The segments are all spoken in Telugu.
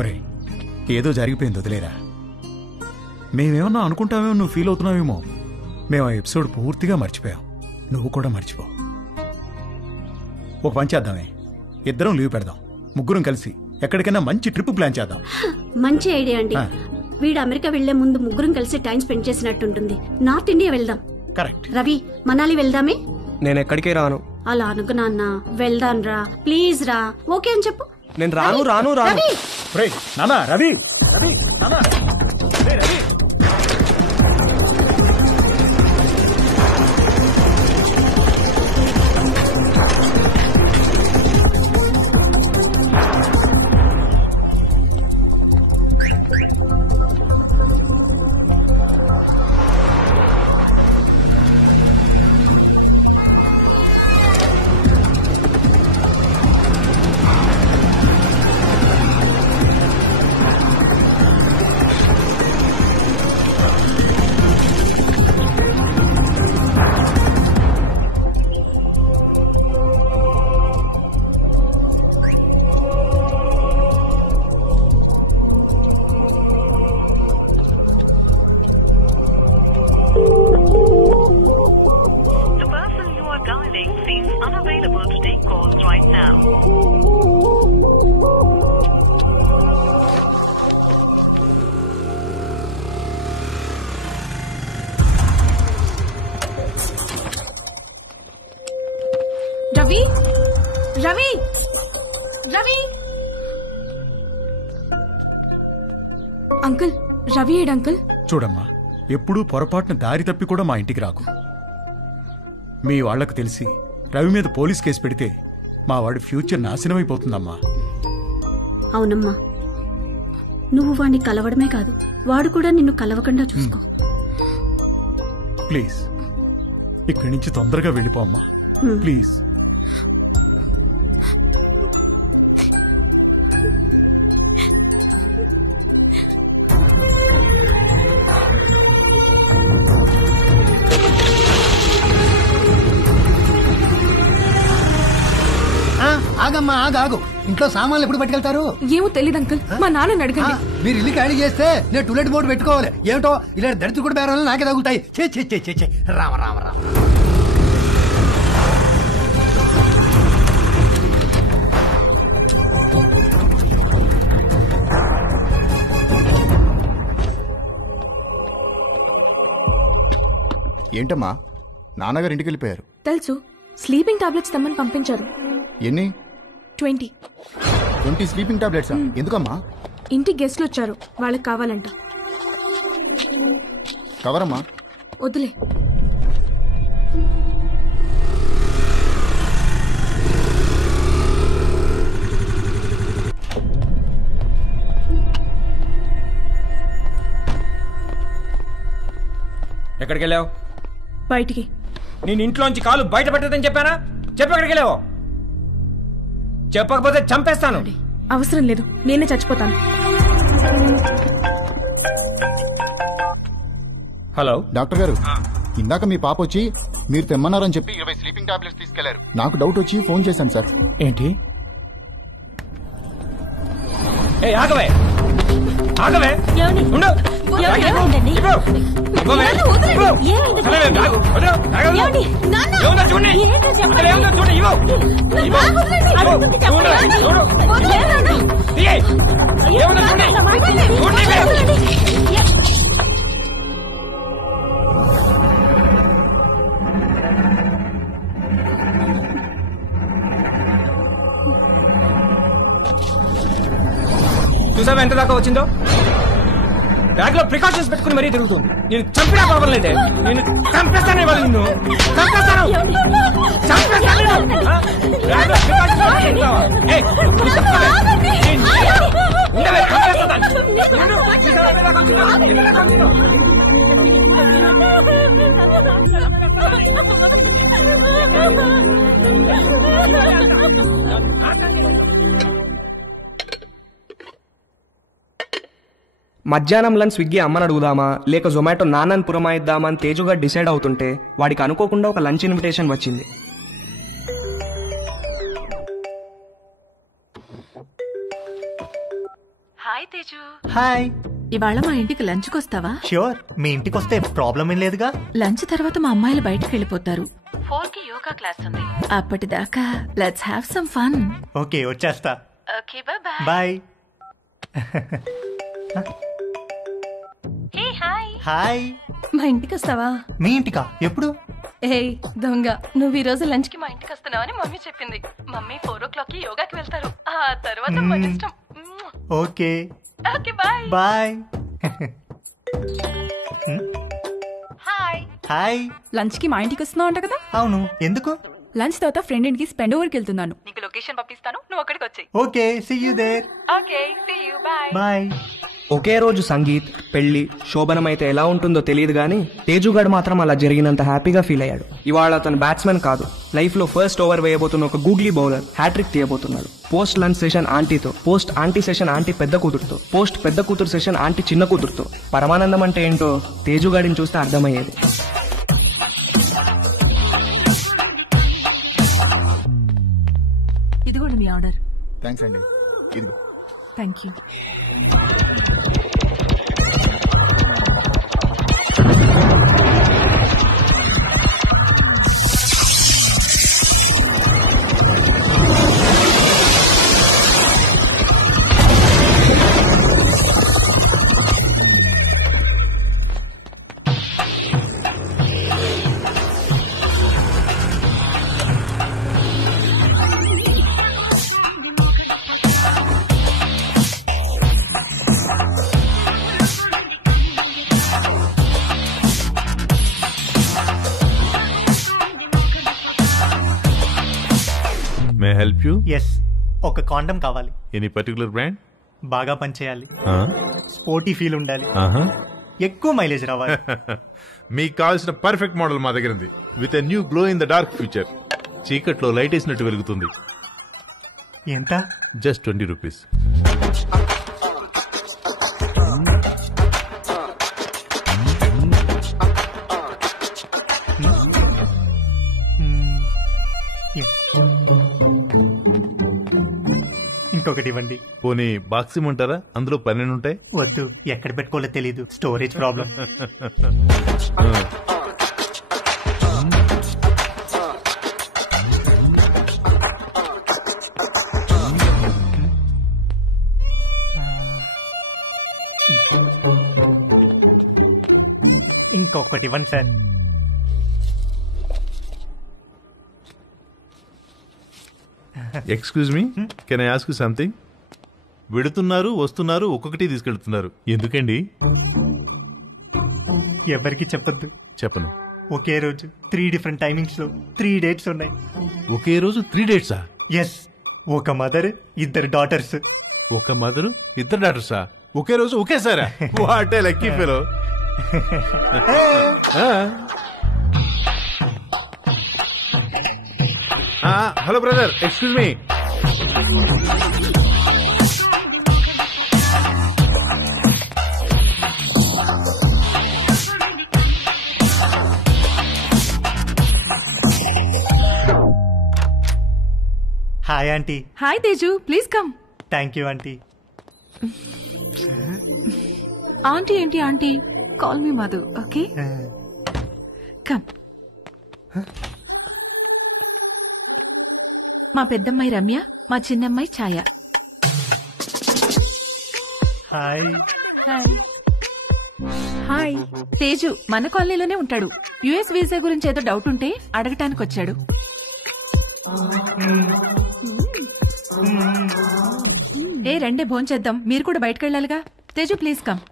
ఒరే, ఏదో జరిగిపోయింది, వదిలేరా. మేమేమన్నా అనుకుంటామేమో, నువ్వు ఫీల్ అవుతున్నావేమో. మేము ఆ ఎపిసోడ్ పూర్తిగా మర్చిపోయాం. నువ్వు కూడా మర్చిపో. ఒక పని చేద్దామే, ఇద్దరం లీవ్ పెడదాం, ముగ్గురం కలిసి ఎక్కడికైనా మంచి ట్రిప్ ప్లాన్ చేద్దాం. మంచి ఐడియా అండి. వీడు అమెరికా వెళ్లే ముందు ముగ్గురం కలిసి టైం స్పెండ్ చేసినట్టుంటుంది. నార్త్ ఇండియా వెళ్దాం. కరెక్ట్. రవి, మనాలి వెళ్దామే. నేను ఎక్కడికి రాను. అలా అనుకు నాన్న, వెళ్దాం రా, ప్లీజ్ రా. ఓకే అని చెప్పు. నేను రాను రాను రాను. నానా రవి, రవి, నానా, రవి. రవి, రవి, రవి. అంకుల్, రవి ఏడు అంకుల్? చూడమ్మా, ఎప్పుడూ పొరపాటున దారి తప్పి కూడా మా ఇంటికి రాకు. మీ వాళ్లకు తెలిసి రవి మీద పోలీస్ కేసు పెడితే మా వాడి ఫ్యూచర్ నాశనమైపోతుందమ్మా. అవునమ్మా, నువ్వు వాడిని కలవడమే కాదు, వాడు కూడా నిన్ను కలవకుండా చూసుకో. ప్లీజ్, ఇక్కడి నుంచి తొందరగా వెళ్ళిపోమ్మా, ప్లీజ్. ఆగమ్మా, ఆగు. ఇంట్లో సామాన్లు ఎప్పుడు పట్టుకెళ్తారు? ఏమో తెలియదు అంకుల్, మా నాన్నని అడగండి. మీరు ఇల్లు ఖాళీ చేస్తే నేను టూలెట్ బోర్డు పెట్టుకోవాలి. ఏమిటో ఇలా దళితులు కూడా బేరాలు నాకే తగులుతాయి. చే రామ రామ రామ. ఏంటమ్మా, నాన్నగారు ఇంటికి వెళ్ళిపోయారు? తెలుసు, స్లీపింగ్ టాబ్లెట్స్ తెమ్మని పంపించారు. ఎన్ని? 20 స్లీపింగ్ టాబ్లెట్స్. ఎందుకమ్మా? ఇంటి గెస్ట్లు వచ్చారు, వాళ్ళకి కావాలంట. కవరమ్మా. వద్దులే. ఎక్కడికి వెళ్ళావు? బయటికి. నేను ఇంట్లోంచి కాలు బయట పెట్టదని చెప్పానా? చెప్పు, ఎక్కడికి వెళ్ళావు? చెప్పకపోతే చంపేస్తాను. అవసరం లేదు, నేనే చచ్చిపోతాను. హలో డాక్టర్ గారు, ఇందాక మీ పాప వచ్చి మీరు తెమ్మన్నారని చెప్పి 20 స్లీపింగ్ టాబ్లెట్స్ తీసుకెళ్లారు. నాకు డౌట్ వచ్చి ఫోన్ చేశాను సార్. ఏంటి? ఆగవే, ఆగవే. చూసావా ఎంత దాకా వచ్చిందో? బ్యాగ్ లో ప్రికాషన్స్ పెట్టుకుని మరీ తిరుగుతుంది. నేను చంపినా పర్వాలేదే, నేను చంపేస్తాను. ఇవాళ నిన్ను చంపేస్తాను. మధ్యాహ్నం లంచ్ స్విగ్గీ అమ్మని అడుగుదామా లేక జొమాటో నాన్నని పురమాయిద్దామా అని తేజుగా డిసైడ్ అవుతుంటే వాడికి అనుకోకుండా ఒక లంచ్ ఇన్విటేషన్ వచ్చింది. హాయ్ తేజు. హాయ్. ఇవాళ మా ఇంటికి లంచ్కి వస్తావా? ష్యూర్. మీ ఇంటికి వస్తే ప్రాబ్లం ఏం లేదుగా. లంచ్ తర్వాత మా అమ్మాయిలు బయటకు వెళ్ళిపోతారు. 4కి యోగా క్లాస్ ఉంది. అప్పటిదాకా let's have some fun. Okay, వచ్చేస్తా. Okay, bye. Bye. Hey hi. Hi. మా ఇంటికి వస్తావా? మీ ఇంటికా? ఎప్పుడు? ఏయ్ దొంగ, నువ్వు ఈ రోజు లంచ్ కి మా ఇంటికి వస్తున్నావని మమ్మీ చెప్పింది. మమ్మీ 4 o'clock కి యోగాకి వెళ్తారు. ఆ తర్వాత మన ఇష్టం. Okay. Okay, bye. Bye. Hi. Hi. Lunch కి మా ఇంటికి వస్తున్నావు అంట కదా? అవును, ఎందుకు? లంచ్ తర్వాత ఫ్రెండ్ ఇంటికి స్పెండ్ ఓవర్కి వెళ్తున్నాను. నీకు లొకేషన్ పంపిస్తాను, నువ్వు అక్కడికి వచ్చేయ్. Okay, see you there. Okay, see you, bye. Bye. ఒకే రోజు సంగీత్, పెళ్లి, శోభనం అయితే ఎలా ఉంటుందో తెలియదు కానీ తేజుగాడు మాత్రం అలా జరిగినంత హ్యాపీగా ఫీల్ అయ్యాడు. ఇవాళ అతను బ్యాట్స్మెన్ కాదు, లైఫ్ లో ఫస్ట్ ఓవర్ వేయబోతున్న ఒక గూగ్లీ బౌలర్ హ్యాట్రిక్ తీయబోతున్నాడు. పోస్ట్ లంచ్ సెషన్ ఆంటీతో, పోస్ట్ ఆంటీ సెషన్ ఆంటీ పెద్ద కూతురుతో, పోస్ట్ పెద్ద కూతురు సెషన్ ఆంటీ చిన్న కూతురుతో. పరమానందం అంటే ఏంటో తేజుగాడిని చూస్తే అర్థమయ్యేది. ఇదిగోండి మీ ఆర్డర్. థ్యాంక్స్ అండి. ఇదిగో. Thank you. May help you? Yes, ఒక కాండం కావాలి. Any particular brand? బాగా పనిచేయాలి, స్పోర్టీ ఫీల్ ఉండాలి, ఎక్కువ మైలేజ్ రావాలి. మీకు కావాల్సిన పర్ఫెక్ట్ మోడల్ మా దగ్గర ఉంది. With a new glow in the dark future. చీకట్లో లైట్ వేసినట్టు వెలుగుతుంది. ఎంత? Just 20 rupees. ఇంకొకటి ఇవ్వండి. పోనీ బాక్స్ ఇమ్మంటారా? అందులో 12 ఉంటాయి. వద్దు, ఎక్కడ పెట్టుకోవాలో తెలీదు, స్టోరేజ్ ప్రాబ్లం. ఇంకొకటి ఇవ్వండి sir. Excuse me, can I ask you something? వెడుతున్నారు, వస్తున్నారు, ఒక్కొక్కటి తీసుకెళ్తున్నారు, ఎందుకండి? ఎవరికి చెప్పద్దు. చెప్పను. ఒకే రోజు 3 డిఫరెంట్ టైమింగ్స్ లో 3 డేట్స్ ఉన్నాయి. ఒకే రోజు 3 డేట్సా? ఎస్. ఒక మదర్, 2 డాటర్స్. ఒక మదరు, 2 డాటర్సా? ఒకే రోజు ఒకేసారా? What a lucky fellow. Hello brother, excuse me. Hi aunty. Hi Teju, please come. Thank you aunty. Aunty ఏంటి aunty? Call me Madhu, okay? Come. మా పెద్దమ్మాయి రమ్య, మా చిన్నమ్మాయి Chhaya. Hi. Hi. Hi. Teju మన కాలనీలోనే ఉంటాడు. యుఎస్ వీసా గురించి ఏదో డౌట్ ఉంటే అడగటానికి వచ్చాడు. ఏ రండే భోంచేద్దాం, మీరు కూడా బయటకు వెళ్ళాలిగా. Teju please come.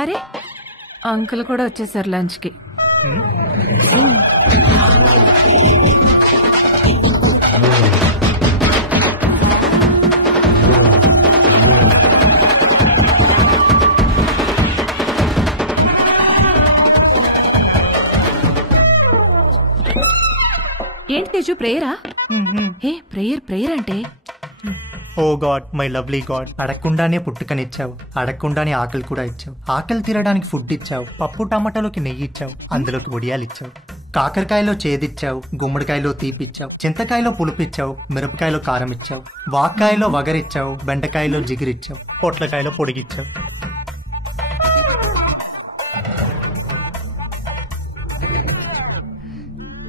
అరే, అంకుల్ కూడా వచ్చేసారు లంచ్ కి. ఏంటి తేజు ప్రేయరా? ఏ ప్రేయర్ అంటే? ఓ గాడ్, మై లవ్లీ గాడ్, అడగకుండానే పుట్టుకనిచ్చావు, అడగకుండానే ఆకలి కూడా ఇచ్చావు, ఆకలి తీరడానికి ఫుడ్ ఇచ్చావు, పప్పు టమాటాలోకి నెయ్యి ఇచ్చావు, అందులోకి వడియాలు ఇచ్చావు, కాకరకాయలో చేదిచ్చావు, గుమ్మడికాయలో తీపిచ్చావు, చింతకాయలో పులుపిచ్చావు, మిరపకాయలో కారం ఇచ్చావు, వాక్కాయలో వగరిచ్చావు, బెండకాయలో జిగిరిచ్చావు, పొట్లకాయలో పొడిగిచ్చావు.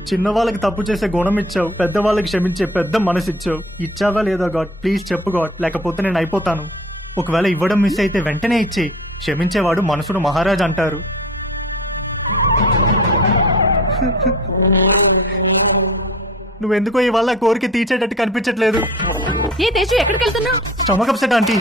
చిన్నవాళ్ళకి తప్పు చేసే గుణం ఇచ్చావు, పెద్దవాళ్ళకి క్షమించే పెద్ద మనసు ఇచ్చావు. ఇచ్చావా లేదా గాడ్? ప్లీజ్ చెప్పు గాడ్, లేకపోతే నేను అయిపోతాను. ఒకవేళ ఇవ్వడం మిస్ అయితే వెంటనే ఇచ్చి, క్షమించేవాడు మనసును మహారాజ్ అంటారు. నువ్వెందుకో ఇవాళ కోరిక తీర్చేటట్టు కనిపించట్లేదు. ఏ తేజు ఎక్కడికి వెళ్తున్నావు? Stomach upset aunty.